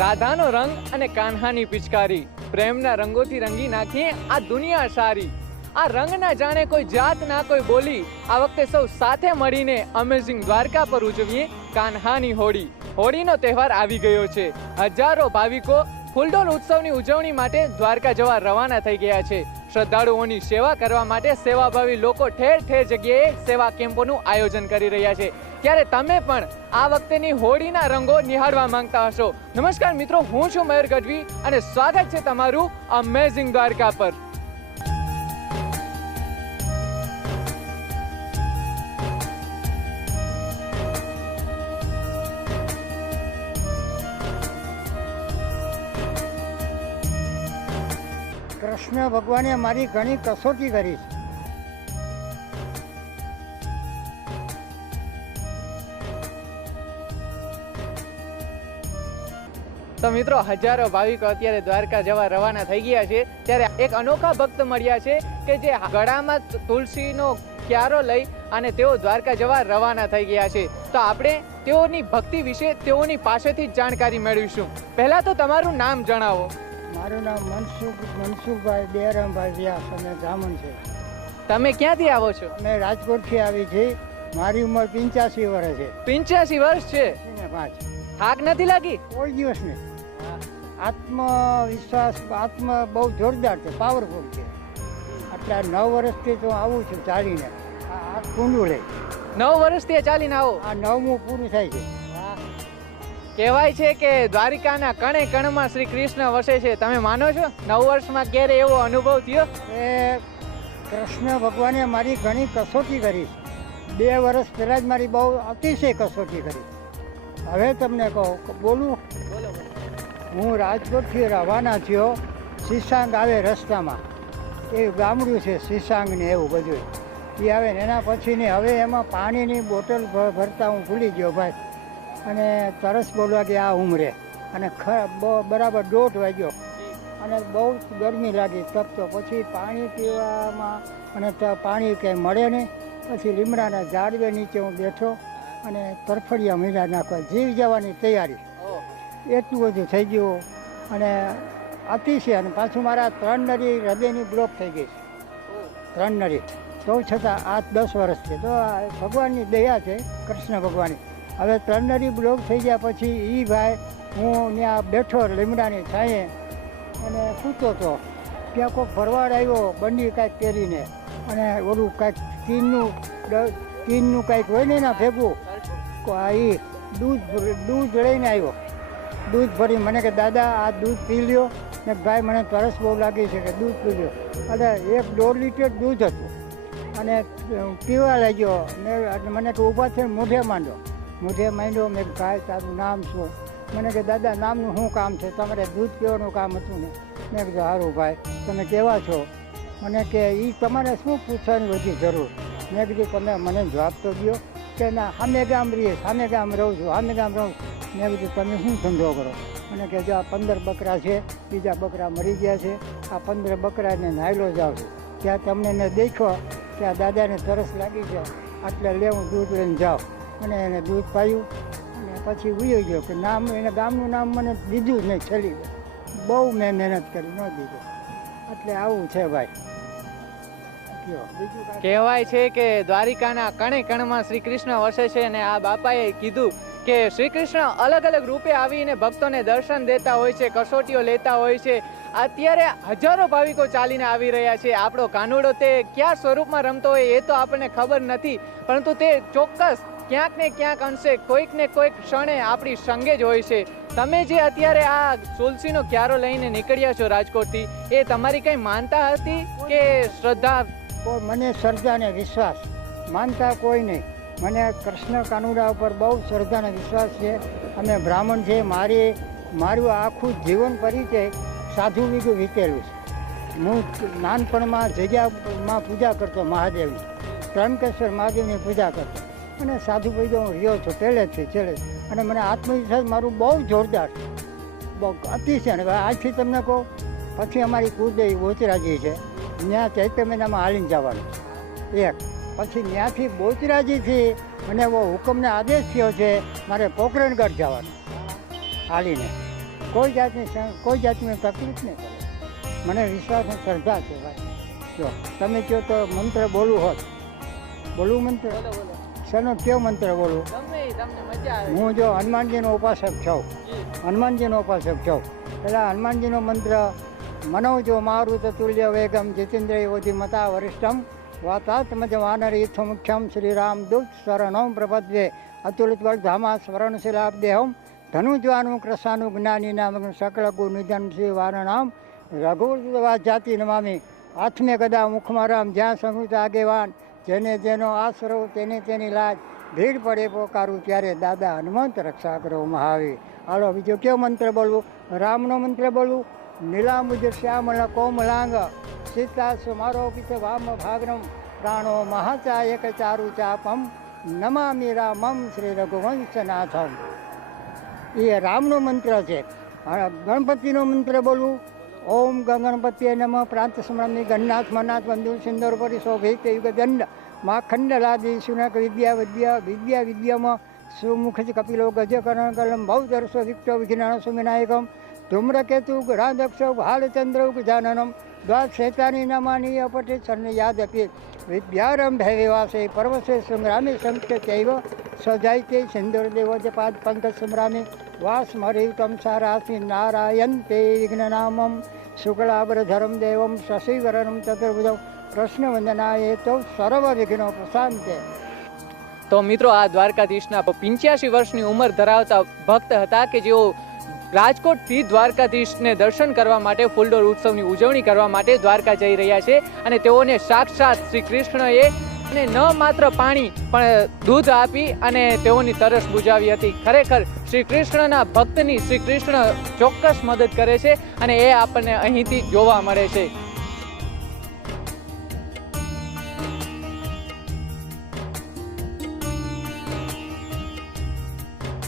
રાધાનો રંગ અને કાન્હાની પિચકારી. પ્રેમના રંગોથી રંગી નાખીએ આ દુનિયા સારી. આ રંગ ના જાણે કોઈ જાત ના કોઈ બોલી. આ વખતે સૌ સાથે મળીને અમેઝિંગ દ્વારકા પર ઉજવીએ કાન્હાની હોળી. હોળીનો તહેવાર આવી ગયો છે. હજારો ભાવિકો ફૂલડોલ ઉત્સવની ઉજવણી માટે દ્વારકા જવા રવાના થઈ ગયા છે. શ્રદ્ધાળુઓની સેવા કરવા માટે સેવાભાવી લોકો ઠેર ઠેર જગ્યાએ સેવા કેમ્પોનું આયોજન કરી રહ્યા છે. ત્યારે તમે પણ આ વખતેની હોળીના રંગો નિહાળવા માંગતા હશો. નમસ્કાર મિત્રો, હું છું મયુર ગઢવી અને સ્વાગત છે તમારું અમેઝિંગ દ્વારકા પર. કૃષ્ણ ભગવાને મારી ઘણી કસોટી કરી છે. તો મિત્રો, હજારો ભાવિકો અત્યારે દ્વારકા જવા રવાના થઈ ગયા છે. ત્યારે એક અનોખા ભક્ત મળ્યા છે કે જે ગળામાં તુલસીનો ક્યારો લઈ અને તેઓ દ્વારકા જવા રવાના થઈ ગયા છે. તો આપણે તેઓની ભક્તિ વિશે, તેઓની પાસેથી જ જાણકારી મેળવીશું. પહેલા તો તમારું નામ જણાવો. મારું નામ મનસુખ મનસુખભાઈ બેરામભાઈ વ્યાસ અને બ્રાહ્મણ છે. તમે ક્યાંથી આવો છો? અમે રાજકોટથી આવી છે. મારી ઉંમર પિંચાસી વર્ષ છે. પિંચ્યાસી વર્ષ છે? ને પાંચ. થાક નથી લાગી? કોઈ દિવસ નહીં. આત્મવિશ્વાસ આત્મ બહુ જોરદાર છે પાવરફુલ છે. આટલા નવ વર્ષથી તો આવું છું ચાલીને. આ આ કુંડું લઈ નવ વર્ષથી ચાલીને આવો? આ નવમું પૂરું થાય છે. કહેવાય છે કે દ્વારિકાના કણે કણમાં શ્રી કૃષ્ણ વસે છે. તમે માનો છો? નવ વર્ષમાં ક્યારે એવો અનુભવ થયો? એ કૃષ્ણ ભગવાને મારી ઘણી કસોટી કરી. બે વર્ષ પહેલાં જ મારી બહુ અતિશય કસોટી કરી. હવે તમને કહું બોલું? બોલું હું રાજકોટથી રવાના થયો સિસાંગ આવે રસ્તામાં. એ ગામડું છે સિસાંગ ને એવું બધું એ આવે ને એના પછીની હવે એમાં પાણીની બોટલ ભરતા હું ભૂલી ગયો ભાઈ. અને તરસ બોલવા કે આ ઉમરે. અને બરાબર દોઢ વાગ્યો. અને બહુ જ ગરમી લાગી. તપતો પછી પાણી પીવામાં અને પાણી કંઈ મળે નહીં. પછી લીમડાના ઝાડવે નીચે હું બેઠો અને તરફડિયા મીંડા નાખવા. જીવ જવાની તૈયારી. એટલું બધું થઈ ગયું. અને અતિશય. અને પાછું મારા ત્રણ નળી હૃદયની બ્લોક થઈ ગઈ છે. ત્રણ નળી. તો છતાં આઠ દસ વર્ષ છે. તો આ ભગવાનની દયા છે, કૃષ્ણ ભગવાનની. હવે ત્રણનરી બ્લોક થઈ ગયા પછી એ ભાઈ, હું ત્યાં બેઠો લીમડાની છાંયે અને સૂતો હતો ત્યાં કોઈ ભરવાડ આવ્યો બંડી કાંઈક પહેરીને. અને ઓલું કાંઈક ચીનનું ચીનનું કાંઈક હોય ને એના ભેગું એ દૂધ દૂધ લઈને આવ્યો. દૂધ ભરી, મને કે, દાદા, આ દૂધ પી લ્યો. ને ભાઈ મને તરસ બહુ લાગી છે કે દૂધ પી લ્યો. એટલે એક દોઢ લીટર દૂધ હતું. અને પીવા લાગ્યો. ને મને કે, ઊભા થઈને મોઢે માંડો. મોઢે માંડ્યો, મેં ભાઈ તારું નામ શું? મને કે, દાદા, નામનું શું કામ છે? તમારે દૂધ પીવાનું કામ હતું ને. મેં કીધું સારું ભાઈ, તમે કેવા છો? મને કે એ તમારે શું પૂછવાની બધી જરૂર? મેં કીધું, તમે મને જવાબ તો દો કે, ના સામે ગામ રહીએ સામે ગામ રહું છું સામે ગામ રહું મેં કીધું, તમે શું ધંધો કરો? મને કે, જો આ પંદર બકરા છે, બીજા બકરા મરી ગયા છે, આ પંદર બકરાને નાયલો જાઉં છું. ત્યાં તમને એને દેખો કે આ દાદાને તરસ લાગી છે આટલે લેવું દૂધ લઈને જાઓ. અને એને દૂધ પાયું. અને પછી ઉયો ગયો કે નામ એને ગામનું નામ મને દીધું નહીં, છેલ્લી બહુ મેં મહેનત કરી, ન દીધું. એટલે આવું છે ભાઈ. કહેવાય છે કે દ્વારિકાના કણે કણમાં શ્રી કૃષ્ણ વસે છે અને આ બાપાએ કીધું કે શ્રી કૃષ્ણ અલગ અલગ રૂપે આવીને ભક્તોને દર્શન દેતા હોય છે, કસોટીઓ લેતા હોય છે. અત્યારે હજારો ભાવિકો ચાલીને આવી રહ્યા છે. આપણો કાનુડો તે કયા સ્વરૂપમાં રમતો હોય એ તો આપણને ખબર નથી, પરંતુ તે ચોક્કસ ક્યાંક ને ક્યાંક અંશે કોઈક ને કોઈક ક્ષણે આપણી સંગે જ હોય છે. તમે જે અત્યારે આ તુલસીનો ક્યારો લઈને નીકળ્યા છો રાજકોટથી, એ તમારી કંઈ માનતા હતી કે શ્રદ્ધા? મને શ્રદ્ધા ને વિશ્વાસ. માનતા કોઈ નહીં. મને કૃષ્ણ કાનુડા ઉપર બહુ શ્રદ્ધા અને વિશ્વાસ છે. અમે બ્રાહ્મણ છે મારે, મારું આખું જીવન પરિચય સાધુ વિધુ વીતેલું છે. હું નાનપણમાં જગ્યામાં પૂજા કરતો મહાદેવની. ત્રણકેશ્વર મહાદેવની પૂજા કરતો. અને સાધુ ભાઈ હું રહ્યો છું, પહેલેથી છેલ્લે અને મને આત્મવિશ્વાસ મારું બહુ જોરદાર છે. બહુ અતિશય અને આજથી તમને કહું, પછી અમારી કુળદેવી બોચરાજી છે. ત્યાં ચૈત્ર મહિનામાં હાલીને જવાનું એક. પછી ત્યાંથી બોચરાજીથી મને એવો હુકમને આદેશ થયો છે, મારે પોકરણગઢ જવાનું. હાલીને. કોઈ જાતની કોઈ જાતની તકલીફ નહીં કરે મને વિશ્વાસની શ્રદ્ધા છે, ભાઈ. જો, તમે કહો તો મંત્ર બોલવું હોત. બોલવું મંત્ર? શેનો કયો મંત્ર બોલવું આવે. હું જો હનુમાનજીનો ઉપાસક છું. હનુમાનજીનો ઉપાસક છું. પેલા હનુમાનજીનો મંત્ર મનોજો મારુત તુલ્ય વેગમ જીતેન્દ્ર મતા વરિષ્ઠમ વાતાત્મજ વાનરીથ મુખ્યમ શ્રીરામ દૂત શરણમ પ્રપદ્વે અતુલિત ધામા સ્મરણશીલાબ્દેહમ ધનુજ્વાનું કૃષાનું જ્ઞાની નામ સકળ ગુ નિધન શ્રી વારણામ રઘુવા જાતિ નમામી આત્મે ગદા મુખમાં રામ જ્યાં સંહિત આગેવાન જેને જેનો આશરો, તેને તેની લાજ, ભીડ પડે પોકારું ત્યારે દાદા હનુમંત રક્ષા કરો મહાવીર. હાલો, બીજો કયો મંત્ર બોલવું? રામનો મંત્ર બોલવું? નીલાંબુજ શ્યામલ કોમલાંગ. સીતા સુમારો પિત વામ ભાગ્રમ પ્રાણો મહાચાયક ચારુ ચાપમ. નમામિ રામમ શ્રી રઘુવંશનાથમ. એ રામનો મંત્ર છે. ગણપતિનો મંત્ર બોલવું? ઓમ ગણપતિએ નમ. પ્રાંત સ્મરણની ગણનાથ મનાથ બંધુ સુંદર પરિશોભિત યુગ, દંડ, મા ખંડલાદી સુનક, વિદ્યા વિદ્યા વિદ્યા, વિદ્યામાં, સુમુખ કપિલો ગજકરણ કલમ ભવદર્શો વિક્ટો વિઘ્નાન સુવિનાયકમ ધૂમ્રકેતુ ગ્રહાદક્ષ ભાલચંદ્ર ગજાનનમ દ્વાશેતાની નમાની અપટે સન્ન યાદપી, વિદ્યારંભે વિવાસે, પર્વસે, સંગ્રામે સંકેતૈવ સજાયતે, સિંદુર દેવજ પાદ પંકજ, સંગ્રામે, વાસ્મરીતમ, સારાસી નારાયણ તે વિઘ્નનામમ શુક્લાભરધરમ દેવમ શશિવરણમ ચતુર્ભુજમ એ તો સર્વ વિઘ્નો પ્રશાંતે તો મિત્રો આ દ્વારકાધીશના પિંચ્યાસી વર્ષની ઉંમર ધરાવતા ભક્ત હતા કે જેઓ રાજકોટથી દ્વારકાધીશને દર્શન કરવા માટે ફૂલડોર ઉત્સવની ઉજવણી કરવા માટે દ્વારકા જઈ રહ્યા છે અને તેઓને સાક્ષાત શ્રી કૃષ્ણએ અને ન માત્ર પાણી, પણ દૂધ આપી અને તેઓની તરસ બુજાવી હતી. ખરેખર શ્રી કૃષ્ણના ભક્તની શ્રી કૃષ્ણ ચોક્કસ મદદ કરે છે અને એ આપણને અહીંથી જોવા મળે છે.